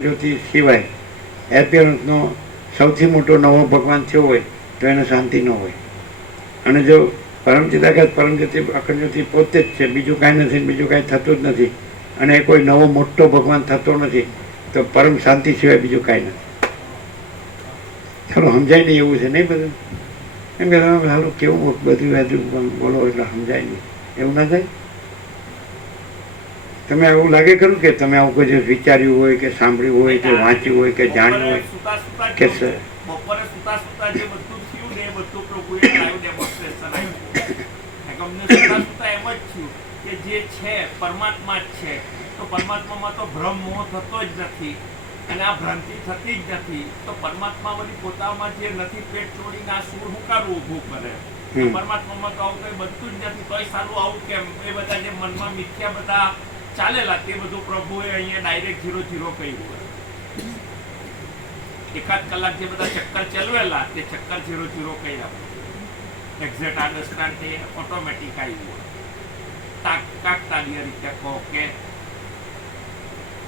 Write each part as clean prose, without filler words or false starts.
જ્યોતિ સિવાય એપિયરન્સનો સૌથી મોટો નવો ભગવાન થયો હોય તો એને શાંતિ ન હોય. અને જો પરમચિદાકાશ પરમજ્યોતિ અખંડ જ્યોતિ પોતે જ છે, બીજું કાંઈ નથી, બીજું કાંઈ થતું જ નથી, અને એ કોઈ નવો મોટો ભગવાન થતો નથી, તો પરમ શાંતિ સિવાય બીજું કાંઈ નથી. ખરું સમજાય નહીં એવું છે નહીં બધું? એમ કે તમે સારું કેવું બધું બધું બોલો એટલે સમજાય નહીં, એવું ના થાય? તમે એવું લાગે ખરું કે તમે આવું કોઈ વિચાર્યું હોય કે સાંભળ્યું હોય કે વાંચ્યું હોય કે જાણ્યું હોય કે બપોરે સુતા સુતા જે બધું થયું ને એ બધું પ્રભુએ લાઈવ ડેમોન્સ્ટ્રેશન આપ્યું. અમને સુતા સુતા એમ જ થયું કે જે છે પરમાત્મા જ છે, તો પરમાત્મામાં તો ભ્રમ મોહ થતો જ નથી અને આ ભ્રાંતિ થતી જ નથી. તો પરમાત્મા વળી પોતામાં જે નથી પેટ છોડીને આ સૂર હુંકારું ઊભું કરે, પરમાત્મામાં તો આવું કઈ બધું જ નથી, તોય સારું આવું કેમ? એ બધા જે મનમાં મિથ્યા બધા ચાલેલા તે બધું પ્રભુએ અહીંયા ડાયરેક્ટ 0-0 કહ્યું. એકાદ કલાક જે બધા ચક્કર ચલવેલા તે ચક્કર 0-0 કહ્યા. એક્ઝેક્ટ અન્ડરસ્ટેન્ડ એ ઓટોમેટિક આવ્યું. કાક તાલીય રીતે કહો કે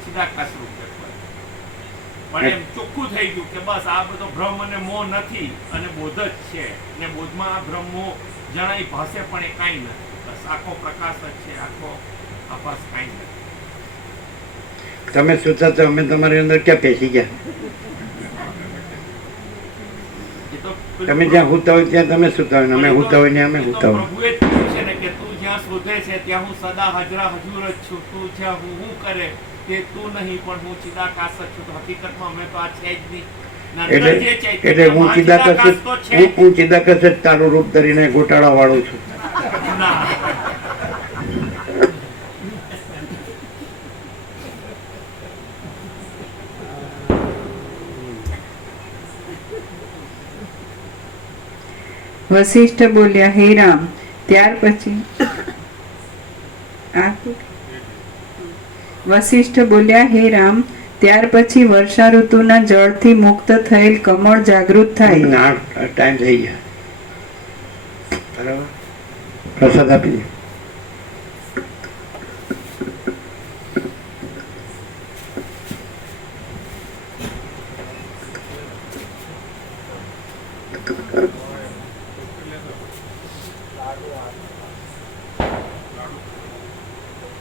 સીધા કાસરૂપ પણ એમ ચોખ્ખું થઈ ગયું કે બસ આ બધો ભ્રમ અને મોહ નથી અને બોધ જ છે, ને બોધમાં આ ભ્રમ મોહ જણાય ભાષે પણ એ કાંઈ નથી, બસ આખો પ્રકાશ જ છે, આખો આભાસ કાંઈ નથી. તમે સુતા તો અમે તમારી અંદર ક્યાં પેસી ગયા? તમે જ્યાં હુતા હોય ત્યાં તમે સુતા હોય, અમે હુતા હોય ને અમે હુતા હોય. પ્રભુએ જ કહ્યું છે ને કે તું જ્યાં શોધે છે ત્યાં હું સદા હાજરા હજુર જ છું. તું જ્યાં હું કરે તે તું નહીં પણ હું ચિદાકાશ જ છું. તો હકીકતમાં અમે તો આ છે જ નહીં. એટલે હું ચિદાકાશ જ તારું રૂપ ધરીને ગોટાળા વાળું છું. વશિષ્ઠ બોલ્યા, હે રામ, ત્યાર પછી વશિષ્ઠ બોલ્યા, હે રામ, ત્યાર પછી વર્ષા ઋતુના જળથી મુક્ત થયેલ કમળ જાગૃત થાય. ટાઈમ થઈ ગયા, બરાબર? પ્રસાદ આપી દે.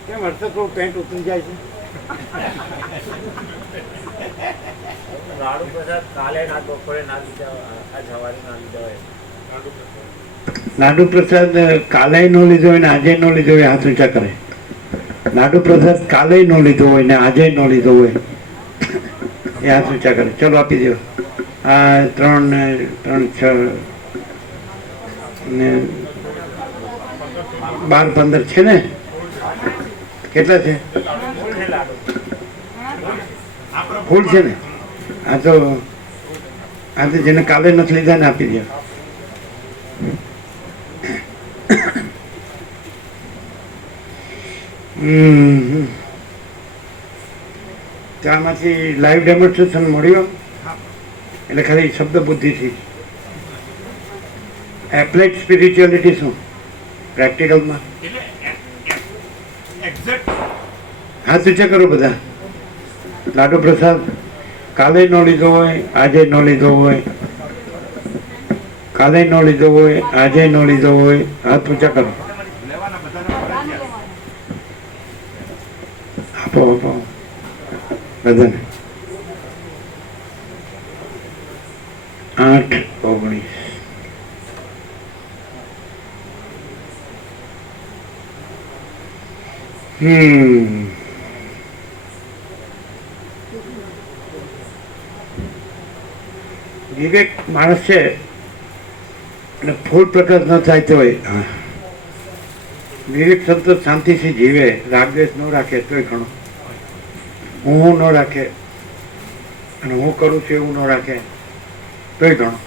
કેમ હર્ષદ પેન્ટ ઉતરી જાય છે? લાડુ પ્રસાદ કાલે નો લીધો હોય ને આજે નો લીધો હોય, હાથ ઊંચા કરે. લાડુ પ્રસાદ કાલે નો લીધો હોય ને આજે નો લીધો હોય એ હાથ ઊંચા કરે. ચલો આપી દો. આ 3 ને 3 6 ને 12 15 છે ને? કેટલા છે? ફૂલ છે ને? આ તો જેને કાલે નથી લીધા ને આપી દો. ત્યાંમાંથી લાઈવ ડેમોન્સ્ટ્રેશન મળ્યું, એટલે ખાલી શબ્દ બુદ્ધિથી. એપ્લાઇડ સ્પિરિચ્યુઆલિટી શું પ્રેક્ટિકલમાં? હાથ ઊંચા કરો બધા. લાડુ પ્રસાદ કાલે નો લીધો હોય, આજે નો લીધો હોય, કાલે નો લીધો હોય, આજે નો લીધો હોય, હાથ ઊંચા કરો. આપો આપો બધાને. 8 19 વિવેક માણસ છે અને ફૂલ પ્રકાશ ન થાય તો વિવેક સંતોષ શાંતિથી જીવે, રાગદ્વેષ ન રાખે તોય ઘણો. હું ન રાખે અને હું કરું છું એવું ન રાખે તોય ઘણો.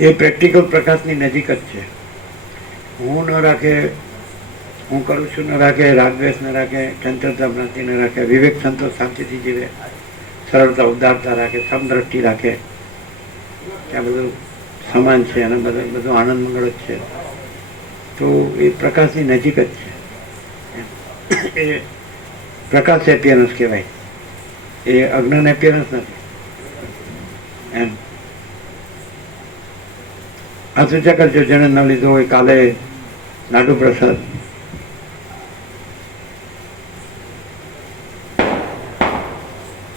એ પ્રેક્ટિકલ પ્રકાશની નજીક જ છે. હું ન રાખે, હું કરું છું ન રાખે, રાગદ્વેષ ન રાખે, ચંચળતા ભ્રાંતિ ન રાખે, વિવેક સંતોષ શાંતિથી જીવે, સરળતા ઉદારતા રાખે, સમદ્રષ્ટિ રાખે કે આ બધું સમાન છે અને બધું આનંદ મંગળ જ છે, તો એ પ્રકાશની નજીક જ છે. એ પ્રકાશ એપિયરન્સ કહેવાય, એ અજ્ઞાન એપિયરન્સ નથી. એમ આ સૂચા કરજો જેને ન લીધો હોય કાલે લાડુ પ્રસાદ.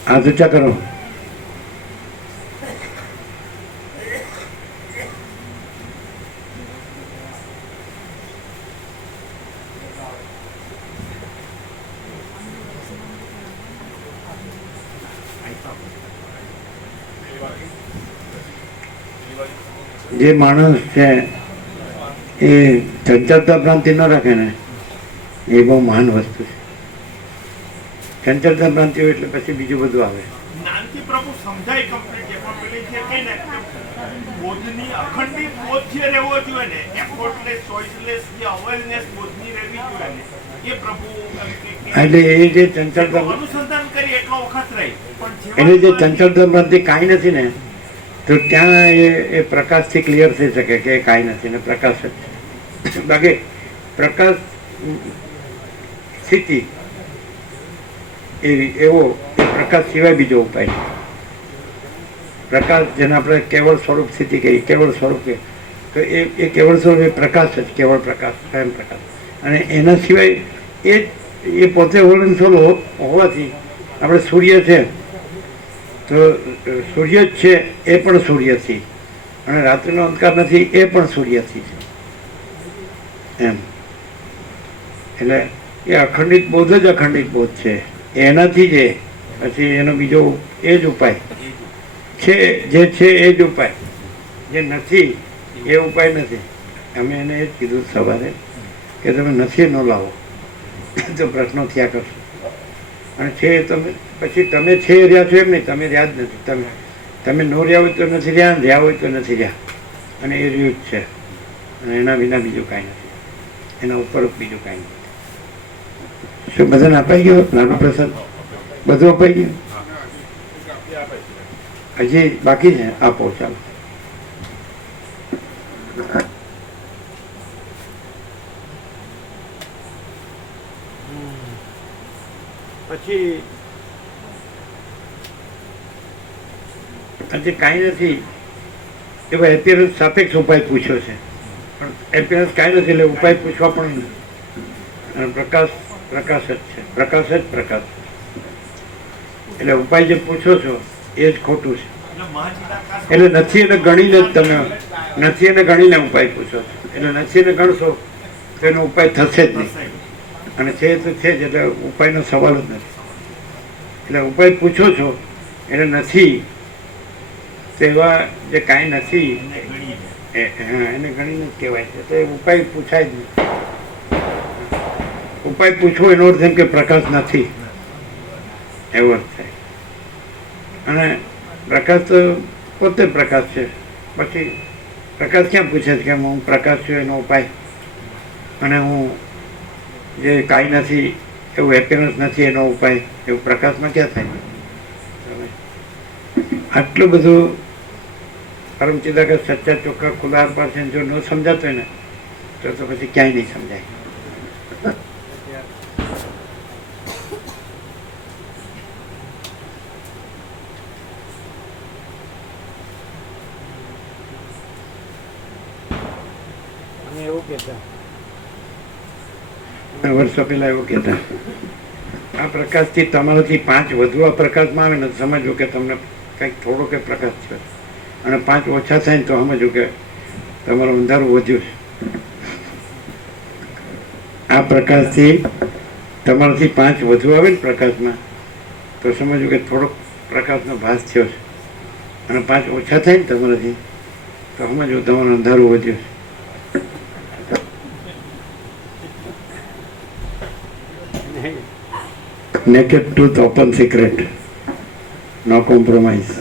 આ સૂચા કરો. જે માણસ છે એ ચંચળતા ભ્રાંતિ ન રાખે ને, એ બહુ મહાન વસ્તુ છે. ચંચળતા ભ્રાંતિ હોય એટલે પછી બીજું બધું આવે. જ્ઞાનથી પ્રભુ સમજાય કમ્પ્લીટ છે, પણ પેલી જે કહે ને કે બોધની અખંડિત બોધ જે રહેવો જોઈએ ને, એફર્ટલેસ, ચોઇસલેસ જે અવેરનેસ બોધની રહેવી જોઈએ ને, એ પ્રભુ એટલે એ જે ચંચળતા અનુસંધાન કરી એટલો વખત રહી, પણ એટલે જે ચંચળતા ભ્રાંતિ કાંઈ નથી ને, તો ત્યાં એ પ્રકાશથી ક્લિયર થઈ શકે કે એ કાંઈ નથી ને પ્રકાશ જ છે. બાકી પ્રકાશ સ્થિતિ એવો એ પ્રકાશ સિવાય બીજો ઉપાય છે. પ્રકાશ જેને આપણે કેવળ સ્વરૂપ સ્થિતિ કહીએ, કેવળ સ્વરૂપ કહીએ, તો એ કેવળ સ્વરૂપ એ પ્રકાશ જ, કેવળ પ્રકાશ, સ્વયં પ્રકાશ. અને એના સિવાય એ પોતે હોલનસોલ હોવાથી આપણે સૂર્ય છે તો સૂર્ય જ છે, એ પણ સૂર્યથી, અને રાત્રિનો અંધકાર નથી, એ પણ સૂર્યથી છે. એમ એટલે એ અખંડિત બોધ જ અખંડિત બોધ છે. એનાથી જ પછી એનો બીજો એ જ ઉપાય છે, જે છે એ જ ઉપાય, જે નથી એ ઉપાય નથી. અમે એને એ જ કીધું સવારે કે તમે નથી ન લાવો તો પ્રશ્નો થયા કરશો, અને છે તમે પછી તમે છે રહ્યા છો એમ નહીં, તમે રહ્યા જ નથી. તમે ન રહ્યા હોય તો નથી રહ્યા, રહ્યા હોય તો નથી રહ્યા, અને એ રહ્યું જ છે. અને એના વિના બીજું કાંઈ નથી, એના ઉપર બીજું કાંઈ નથી. શું બધાને અપાઈ ગયો લાડુ પ્રસાદ? બધું અપાઈ ગયું? હજી બાકી છે? આપો ચાલો. પછી આજે કાંઈ નથી એવા એપિયરન્સ સાપેક્ષ ઉપાય પૂછ્યો છે, પણ એપિયરન્સ કાંઈ નથી એટલે ઉપાય પૂછવા પણ નહીં. અને પ્રકાશ પ્રકાશ જ છે, પ્રકાશ જ પ્રકાશ. એટલે ઉપાય જે પૂછો છો એ જ ખોટું છે. એટલે નથી એને ગણીને જ તમે નથી એને ગણીને ઉપાય પૂછો છો, એટલે નથી એને ગણશો તો એનો ઉપાય થશે જ નહીં. અને છે તો છે જ, એટલે ઉપાયનો સવાલ જ નથી. એટલે ઉપાય પૂછો છો એટલે નથી, તો એવા જે કાંઈ નથી એને ગણીને જ કહેવાય છે. તો એ ઉપાય પૂછાય જ નહીં. ઉપાય પૂછવો એનો અર્થ એમ કે પ્રકાશ નથી, એવો અર્થ થાય. અને પ્રકાશ તો પોતે પ્રકાશ છે. પછી પ્રકાશ ક્યાં પૂછે છે કે હું પ્રકાશ છું એનો ઉપાય, અને હું જે કાંઈ નથી એવું એપિયરન્સ નથી એનો ઉપાય, એવું પ્રકાશમાં ક્યાં થાય? આટલું બધું પરમ ચિદાકાશ સચ્ચા ચોખ્ખા ખુલ્લા પર છે, જો ન સમજાતો હોય ને તો પછી ક્યાંય નહીં સમજાય. એવું કહેતા વર્ષો પહેલા એવું કહેતા, આ પ્રકાશથી તમારાથી 5 વધુ આ પ્રકાશમાં આવે ને સમજવું કે તમને કંઈક થોડો કે પ્રકાશ છે, અને 5 ઓછા થાય ને તો સમજવું કે તમારું અંધારું વધ્યું છે. આ પ્રકાશથી તમારાથી 5 વધુ આવે ને પ્રકાશમાં તો સમજવું કે થોડોક પ્રકાશનો ભાસ થયો છે, અને 5 ઓછા થાય ને તમારાથી તો સમજવું તમારું અંધારું વધ્યું છે. Naked truth, open secret, no compromise.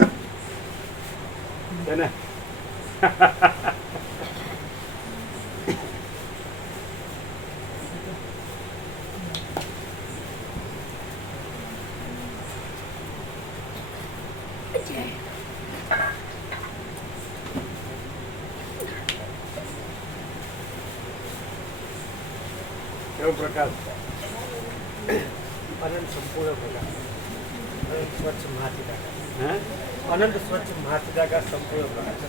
એવો પ્રકાશ અનંત સંપૂર્ણ પ્રકાશ, અનંત સ્વચ્છ મહાચિદાકાશ, હે અનંત સ્વચ્છ મહાચિદાકાશ સંપૂર્ણ પ્રકાશ.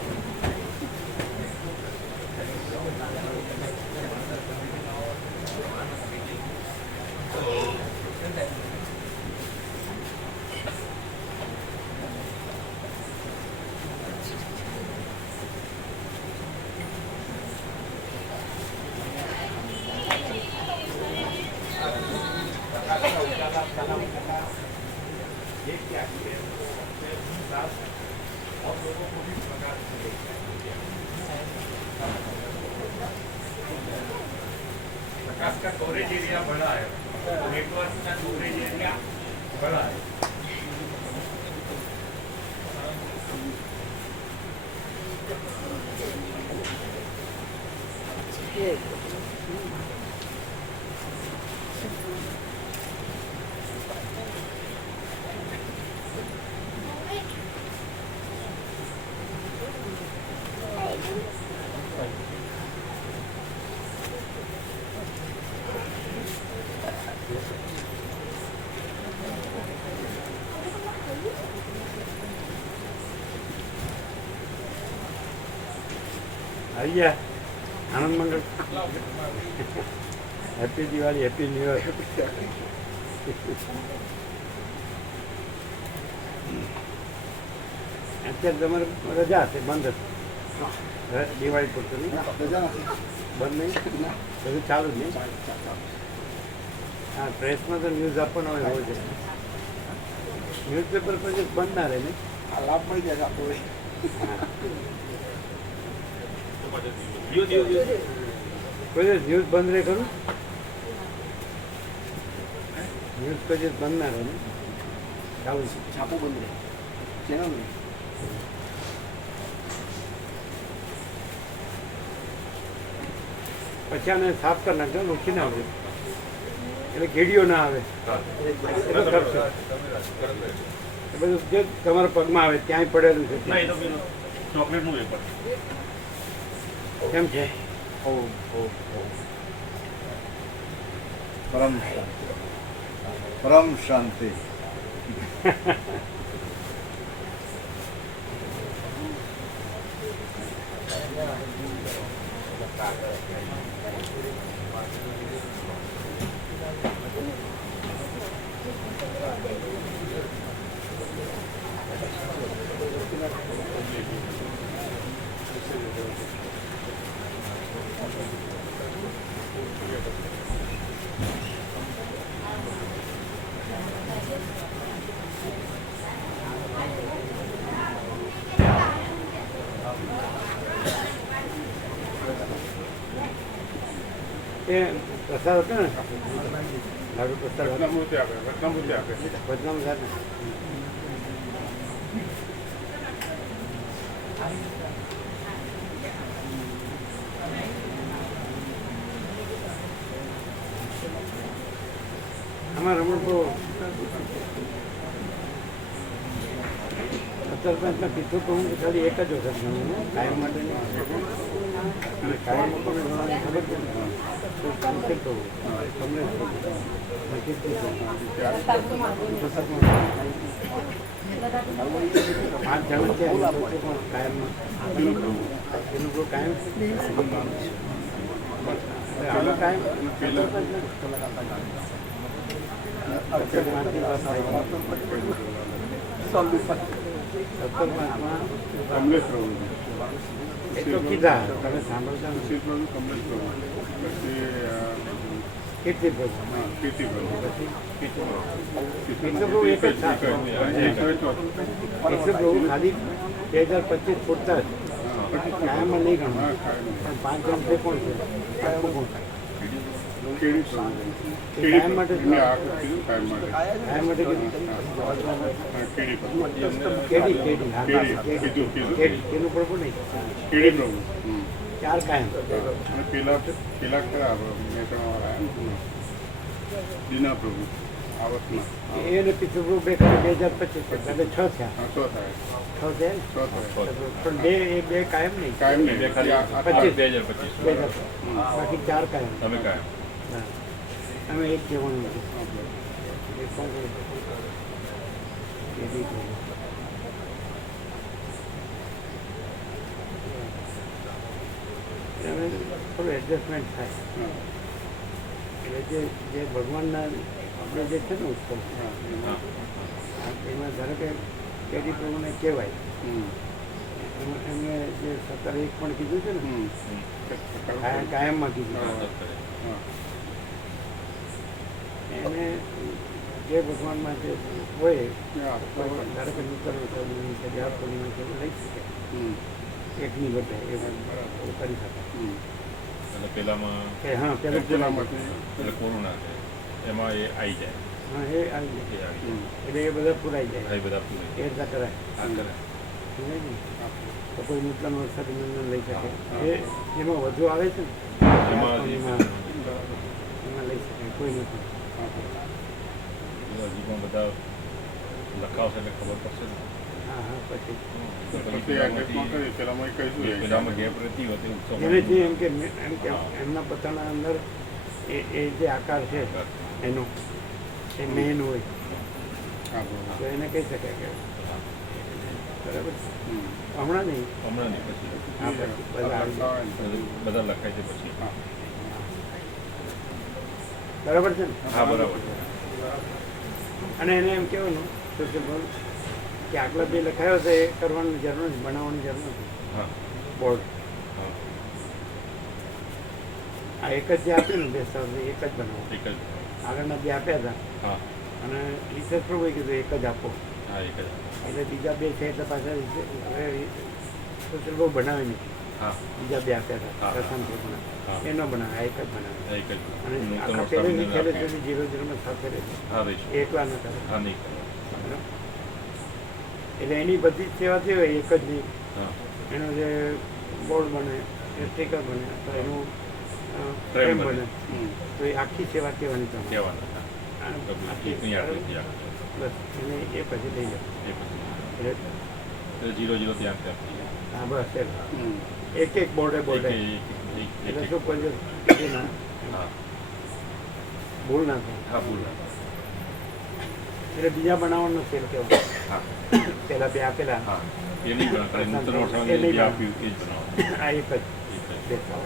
प्रकाश का स्टोरेज एरिया बड़ा है, नेटवर्क का स्टोरेज एरिया बड़ा है. આવી ગયા આનંદ મંગળ. Happy Diwali, happy new year. અત્યારે તમારે રજા હશે, બંધ હશે દિવાળી પૂરતું નહીં, બંધ નહીં, બધું ચાલુ જ નહીં. હા, પ્રેસમાં તો ન્યૂઝ આપવાનો હોય છે, ન્યૂઝપેપર પર બંધ ના રહે ને. લાભ મળી જાય આપણો. કોઈ દિવસ ન્યૂઝ બંધ રહે ખરું? ન્યૂઝ કોઈ દિવસ બંધ ના રહે ને, ચાલુ છે. છાપું બંધ રહે, ચેનલ નહીં. પછી આને સાફ કરી નાખજો, ઓછી ના આવે એટલે ઘેડીઓ ના આવે. એટલે કરશે. એ બધું જે તમારા પગમાં આવે ત્યાંય પડેલું છે. ચોકલેટનું વેપર કેમ છે? પરમ શાંતિ, પરમ શાંતિ. એ પ્રસાદ હતો ને, લાડુ પ્રસાદ હતો. વચનામૃતિ આપે, વચનામૃતિ આપે. બદનામ સાથે આમાં રમણકો સરપંચના પીછું તો હું ખાલી એક જ વખત ગણું, કાયમ માટે નહીં. અને કાયમ લોકોને ગણવાની ખબર છે ને, તો પૂછે તો તમને જ ખબર. નક્કી જ નહીં. 5 જણ છે કાયમમાં, એનું કોઈ કાયમ આમાં કાયમ કમલેશ પ્રભુ, એ તો કીધા તમે સાંભળતા નથી. શીત પ્રભુ, કમલેશ પ્રભુ, પછી કેટલી પ્રભુ હા, કીર્તિ પ્રભુ, પછી કીર્તિ પ્રભુ એક જ સાથે. એકસો પ્રભુ ખાલી 2025 પૂરતા જ, કાયમમાં નહીં ગણવું. પણ 5 જણ છે કોણ છે? કાયમ કોણ? કેડી પ્રભુ, કાયમ માટે જ એમને આખું કીધું કાયમ માટે. કાયમ માટે કીધું. હા, કેડી પ્રભુ, કેડી કેડી હા કેડી કેડી કીધું. કેડી એનું પ્રભુ નહીં, કેડી પ્રભુ. 4 કાયમ. અને પેલા ખરા મહેસાણાવાળા દીના પ્રભુ આવતમાં એને પીછું પ્રભુ બે ખાલી 2025 એટલે 6 થયા. હા, 6 થાય, 6 થયા ને? 6 થાય. પણ બે કાયમ નહીં. કાયમ નહીં, ખાલી આ 25. 2025. 2000. બાકી 4 કાયમ. તમે કાયમ. હા. અમે એક કહેવાનું હતું. હા, બરોબર. એ પણ એ બી કહ્યું. હવે થોડું એડજસ્ટમેન્ટ થાય. હા, એટલે જે ભગવાનના આપણે જે છે ને ઉત્સવ હા, હા. એમાં ધારો કે કેદી પ્રભુને કહેવાય હમ, એમાં એમને જે 17 એક પણ કીધું છે ને હમ. કાયમમાં કીધું હા. સતત કરે. હા, એને જે ભગવાનમાં જે હોય હા, કોઈ ધારો કે નૂતન પૂર્ણિમા છે વ્યાસ પૂર્ણિમા છે એવું લઈ શકે હમ, એકની બધે એવું કરી શકે હમ. એટલે પેલામાં કે હા પેલું પેલામાંથી એટલે કોરોના છે એમાં એ આવી જાય હા એ આવી એ જાય આવી જાય એટલે એ બધા પુરાઈ હા, જાય એ બધા પૂરે એ રીતના કરાય આ કરે સમજાય ને? હા, તો કોઈ નૂતન વરસાદ નંદન લઈ શકે હા. એ એમાં વધુ આવે છે ને એમાં પૂર્ણિમા બરાબર. એમાં લઈ શકે કોઈ નથી હા, હજી પણ બધા લખાવશે એટલે ખબર પડશે ને હા હા પછી તો પછી પછી એડજસ્ટમાં કરીએ પેલામાં કહીશું એ પેલામાં ગેપ રહેતી હોય તે એને ઉત્સવ જે એમ કે એમના પોતાના અંદર એ જે આકાર છે એનો એ મેન હોય હા, બરોબર. તો એને કહી શકાય કે બરાબર છે. હમ. હમણાં નહીં હમણાં નહીં પછી હા પછી બધા આવી જાય. બધા લખાય છે પછી હા. બરાબર છે ને હા બરાબર અને એને એમ કહેવાનું સુશીલભાઈ કે આગલા બે લખાયો છે એ કરવાની જરૂર નથી બનાવવાની જરૂર નથી હા બોર્ડ હા આ એક જ જે આપ્યું ને બેસતા એક જ બનાવો એક જ આગળના જે આપ્યા હતા હા અને રિસર્ચ પ્રભુએ કીધું એક જ આપો હા એક જ એટલે બીજા બે છે એટલે પાછા હવે સુશીલભાઈ બનાવે નહીં હા બીજા બે આપ્યા હતા હા. પ્રશાંત પ્રભુના હા. એનો બનાવે આ એક જ બનાવે એક જ અને નૂતન આખા વર્ષ પહેલેથી છેલ્લે આપે. સુધી 0-0 સાથે રહેશે હા રહીશું એકલા ન કરે હા નહીં કરે બરાબર? એટલે એની બધી જ સેવા થઈ હોય એક જ નહીં હા એનું જે બોર્ડ બને એ સ્ટીકર બને અથવા એનું ફ્રેમ ફ્રેમ બને. બને હમ. તો એ આખી સેવા કહેવાની તમારે કહેવાના આ આખી એકની આટલી આખી બસ એને એ પછી લઈ લો એ પછી એટલે એટલે 0-0 ત્યાંથી આપી જાય. હા બસ એમ હમ. એક એક બોર્ડે બોર્ડે એક- એટલે એક- શું કોઈ ના હા ભૂલ ના થાય હા ભૂલ ના. એટલે બીજા બનાવવાનું નથી એમ કહેવાનું હા પહેલા બે આપેલા હા એ નહીં બનાવ નૂતન વર્ષ એ નહીં જે આપ્યું એ જ બનાવો આ એક જ એક જ. દેખાવ